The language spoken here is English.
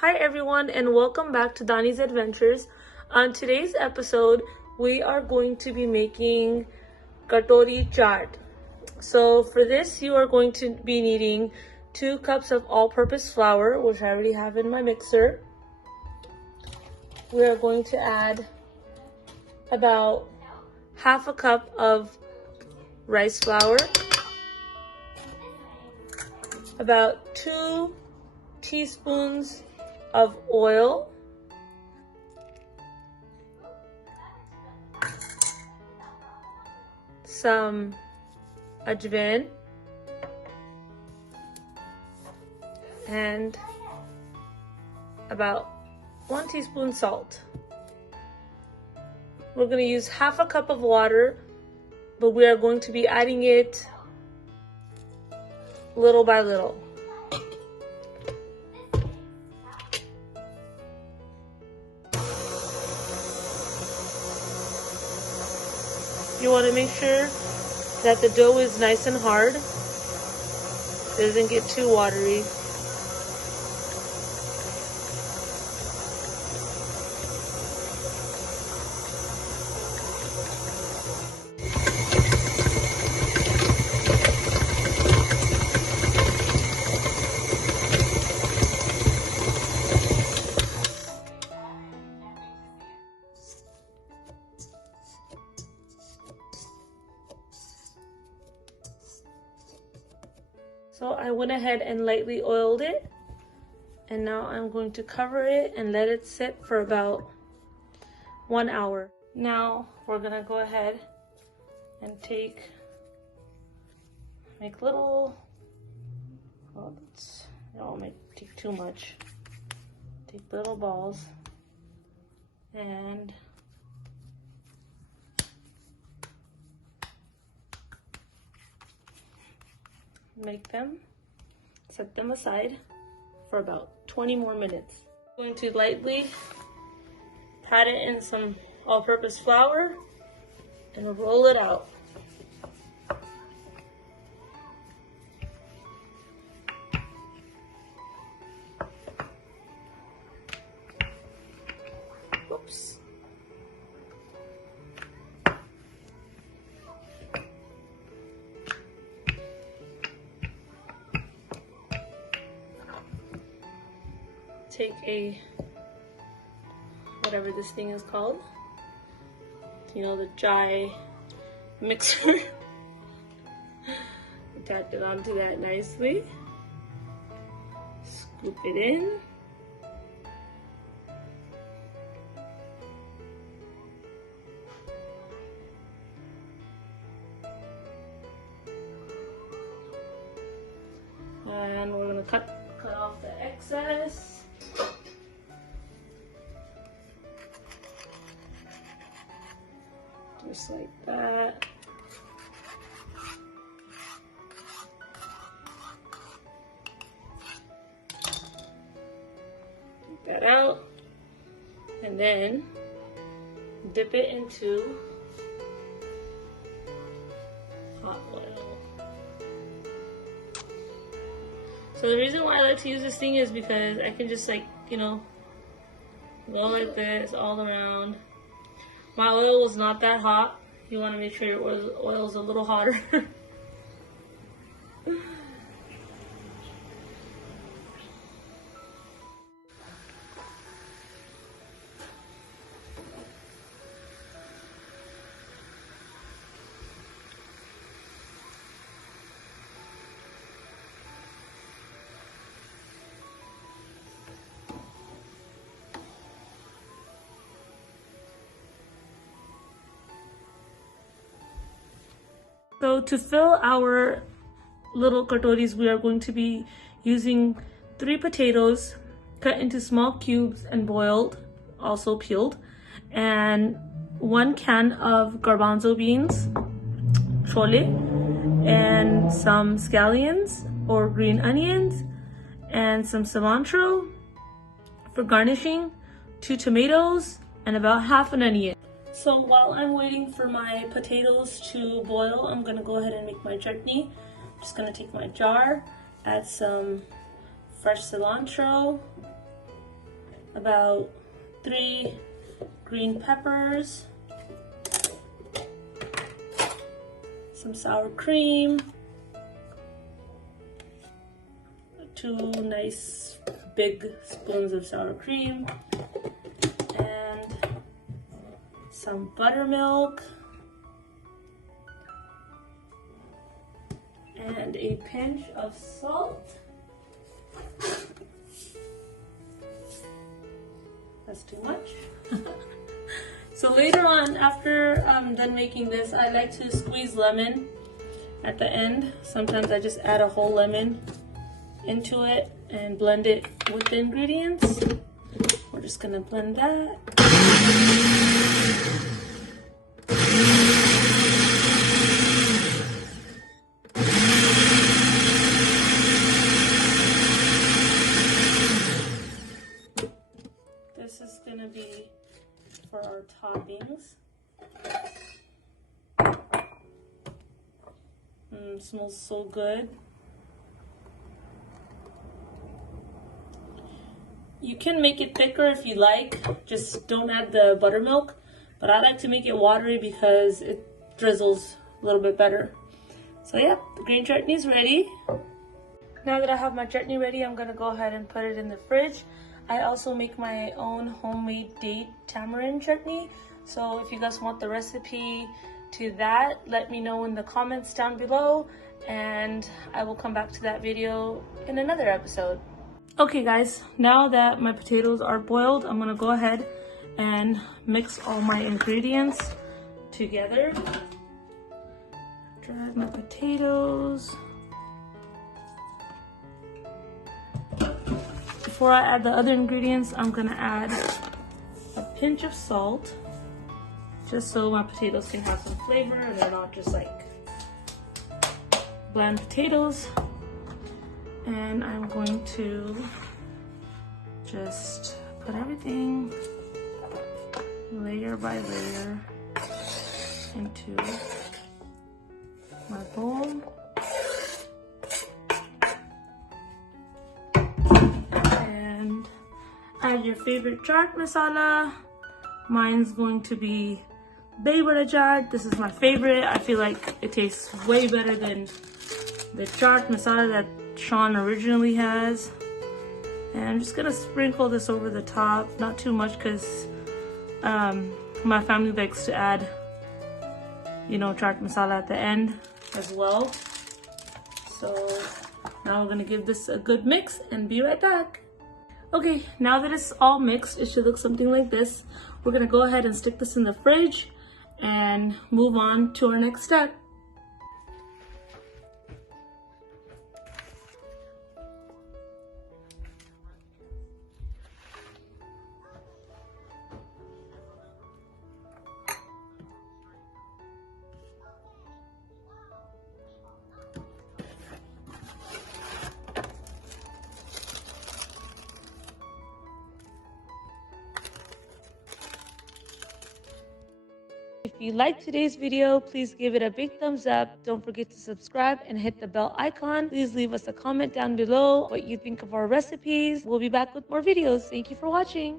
Hi everyone and welcome back to Dani's Adventures. On today's episode, we are going to be making Katori Chaat. So for this, you are going to be needing 2 cups of all-purpose flour, which I already have in my mixer. We are going to add about half a cup of rice flour, about 2 teaspoons of oil, some ajwain, and about 1 teaspoon salt. We're going to use half a cup of water, but we are going to be adding it little by little. You want to make sure that the dough is nice and hard. It doesn't get too watery. So I went ahead and lightly oiled it, and now I'm going to cover it and let it sit for about 1 hour. Now we're gonna go ahead and make little, well, don't take too much. Take little balls and set them aside for about 20 more minutes. I'm going to lightly pat it in some all-purpose flour and roll it out. Oops. Take whatever this thing is called, the chai mixer. Tap it onto that nicely. Scoop it in. And we're gonna cut off the excess. Just like that. Take that out, and then dip it into hot oil. So the reason why I like to use this thing is because I can just go like this all around. My oil was not that hot. You want to make sure your oil is a little hotter. So to fill our little katoris, we are going to be using 3 potatoes cut into small cubes and boiled, also peeled, and 1 can of garbanzo beans, chole, and some scallions or green onions, and some cilantro for garnishing, 2 tomatoes, and about half an onion. So while I'm waiting for my potatoes to boil, I'm gonna go ahead and make my chutney. I'm just gonna take my jar, add some fresh cilantro, about 3 green peppers, some sour cream, 2 nice big spoons of sour cream, and some buttermilk, and a pinch of salt. That's too much. So later on, after I'm done making this, I like to squeeze lemon at the end. Sometimes I just add a whole lemon into it and blend it with the ingredients. We're just gonna blend that. This is gonna be for our toppings. Smells so good. You can make it thicker if you like, just don't add the buttermilk, but I like to make it watery because it drizzles a little bit better. So yeah, the green chutney is ready. Now that I have my chutney ready, I'm gonna go ahead and put it in the fridge. I also make my own homemade date tamarind chutney. So if you guys want the recipe to that, let me know in the comments down below and I will come back to that video in another episode. Okay guys, now that my potatoes are boiled, I'm gonna go ahead and mix all my ingredients together. Drag my potatoes. Before I add the other ingredients, I'm gonna add a pinch of salt, just so my potatoes can have some flavor and they're not just like bland potatoes. And I'm going to just put everything layer by layer into my bowl. And add your favorite chaat masala. Mine's going to be Katori Chaat. This is my favorite. I feel like it tastes way better than the chaat masala that Sean originally has. And I'm just gonna sprinkle this over the top, not too much because my family likes to add, you know, chaat masala at the end as well. So now we're gonna give this a good mix and be right back. Okay, now that it's all mixed, it should look something like this. We're gonna go ahead and stick this in the fridge and move on to our next step. If you liked today's video, please give it a big thumbs up. Don't forget to subscribe and hit the bell icon. Please leave us a comment down below what you think of our recipes. We'll be back with more videos. Thank you for watching.